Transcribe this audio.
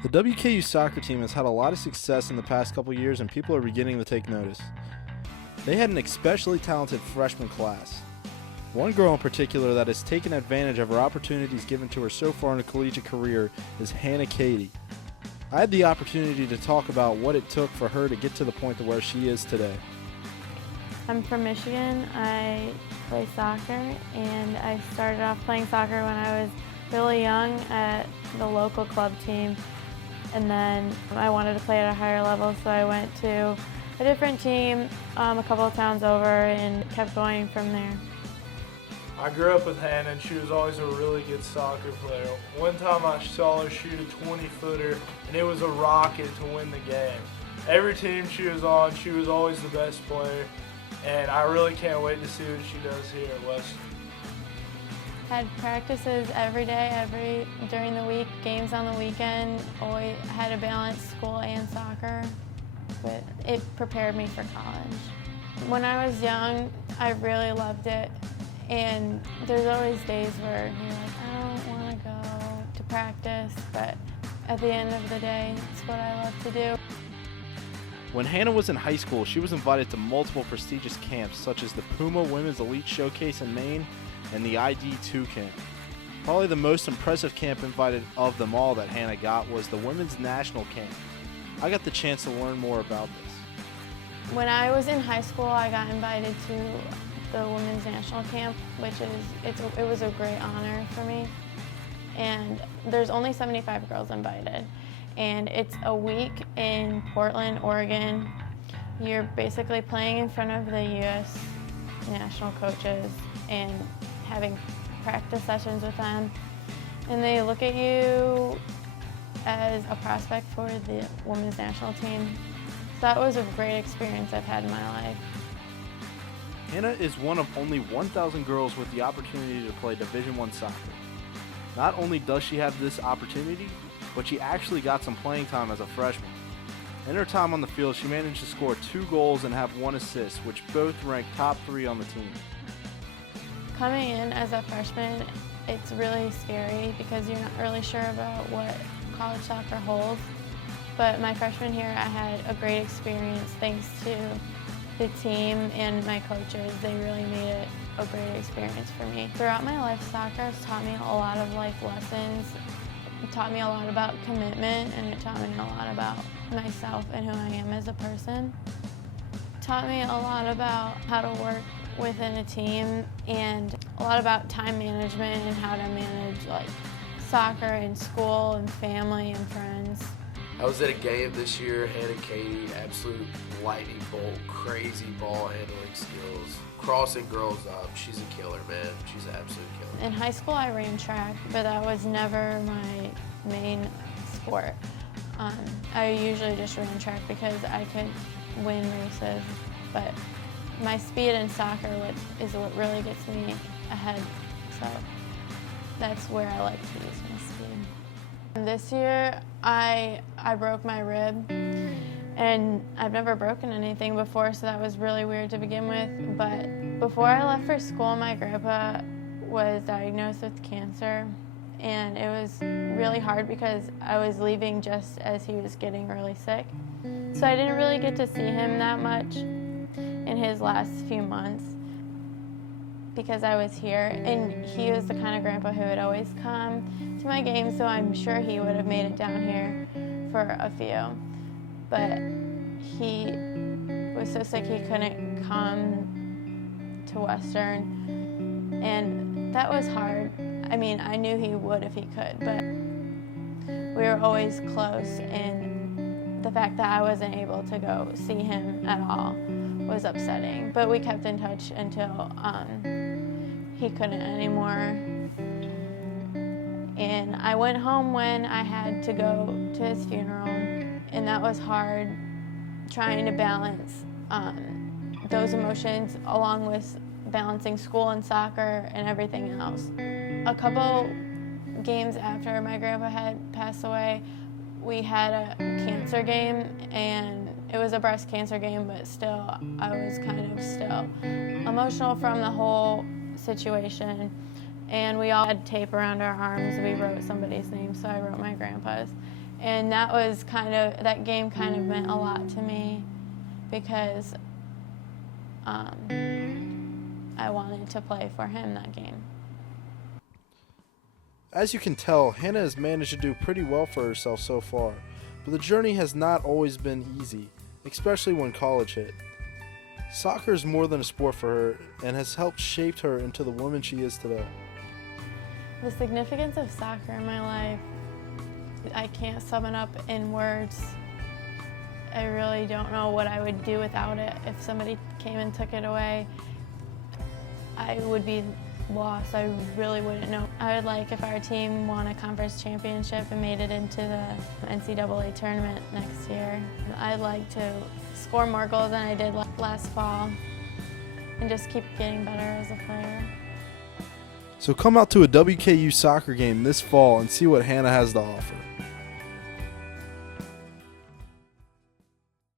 The WKU soccer team has had a lot of success in the past couple years and people are beginning to take notice. They had an especially talented freshman class. One girl in particular that has taken advantage of her opportunities given to her so far in her collegiate career is Hannah Katie. I had the opportunity to talk about what it took for her to get to the point to where she is today. I'm from Michigan. I play soccer, and I started off playing soccer when I was really young at the local club team. And then I wanted to play at a higher level, so I went to a different team a couple of towns over and kept going from there. I grew up with Hannah, and she was always a really good soccer player. One time I saw her shoot a 20-footer, and it was a rocket to win the game. Every team she was on, she was always the best player, and I really can't wait to see what she does here at Western. Had practices every day, during the week, games on the weekend. Always had to balance school and soccer, but it prepared me for college. When I was young, I really loved it, and there's always days where you're like, I don't want to go to practice, but at the end of the day, it's what I love to do. When Hannah was in high school, she was invited to multiple prestigious camps such as the Puma Women's Elite Showcase in Maine and the ID2 camp. Probably the most impressive camp invited of them all that Hannah got was the Women's National Camp. I got the chance to learn more about this. When I was in high school, I got invited to the Women's National Camp, which it was a great honor for me. And there's only 75 girls invited. And it's a week in Portland, Oregon. You're basically playing in front of the U.S. national coaches and having practice sessions with them. And they look at you as a prospect for the women's national team. So that was a great experience I've had in my life. Hannah is one of only 1,000 girls with the opportunity to play Division I soccer. Not only does she have this opportunity, but she actually got some playing time as a freshman. In her time on the field, she managed to score 2 goals and have 1 assist, which both ranked top 3 on the team. Coming in as a freshman, it's really scary because you're not really sure about what college soccer holds. But my freshman year, I had a great experience thanks to the team and my coaches. They really made it a great experience for me. Throughout my life, soccer has taught me a lot of life lessons. It taught me a lot about commitment, and it taught me a lot about myself and who I am as a person. It taught me a lot about how to work within a team and a lot about time management and how to manage soccer and school and family and friends. I was at a game this year. Hannah Katie, absolute lightning bolt, crazy ball handling skills, crossing girls up. She's a killer, man. She's an absolute killer. In high school, I ran track, but that was never my main sport. I usually just ran track because I could win races, but my speed in soccer is what really gets me ahead, so that's where I like to use my speed. This year, I broke my rib, and I've never broken anything before, so that was really weird to begin with. But before I left for school, my grandpa was diagnosed with cancer, and it was really hard because I was leaving just as he was getting really sick. So I didn't really get to see him that much in his last few months because I was here, and he was the kind of grandpa who would always come to my games, so I'm sure he would have made it down here for a few. But he was so sick he couldn't come to Western, and that was hard. I mean, I knew he would if he could, but we were always close, and the fact that I wasn't able to go see him at all was upsetting. But we kept in touch until he couldn't anymore. And I went home when I had to go to his funeral, and that was hard, trying to balance those emotions along with balancing school and soccer and everything else. A couple games after my grandpa had passed away, we had a cancer game, and it was a breast cancer game, but still, I was kind of still emotional from the whole situation. And we all had tape around our arms. We wrote somebody's name, so I wrote my grandpa's. And that game kind of meant a lot to me because I wanted to play for him that game. As you can tell, Hannah has managed to do pretty well for herself so far, but the journey has not always been easy, especially when college hit. Soccer is more than a sport for her and has helped shape her into the woman she is today. The significance of soccer in my life, I can't sum it up in words. I really don't know what I would do without it. If somebody came and took it away, I would be lost. I really wouldn't know. I would like if our team won a conference championship and made it into the NCAA tournament next year. I'd like to score more goals than I did last fall and just keep getting better as a player. So come out to a WKU soccer game this fall and see what Hannah has to offer.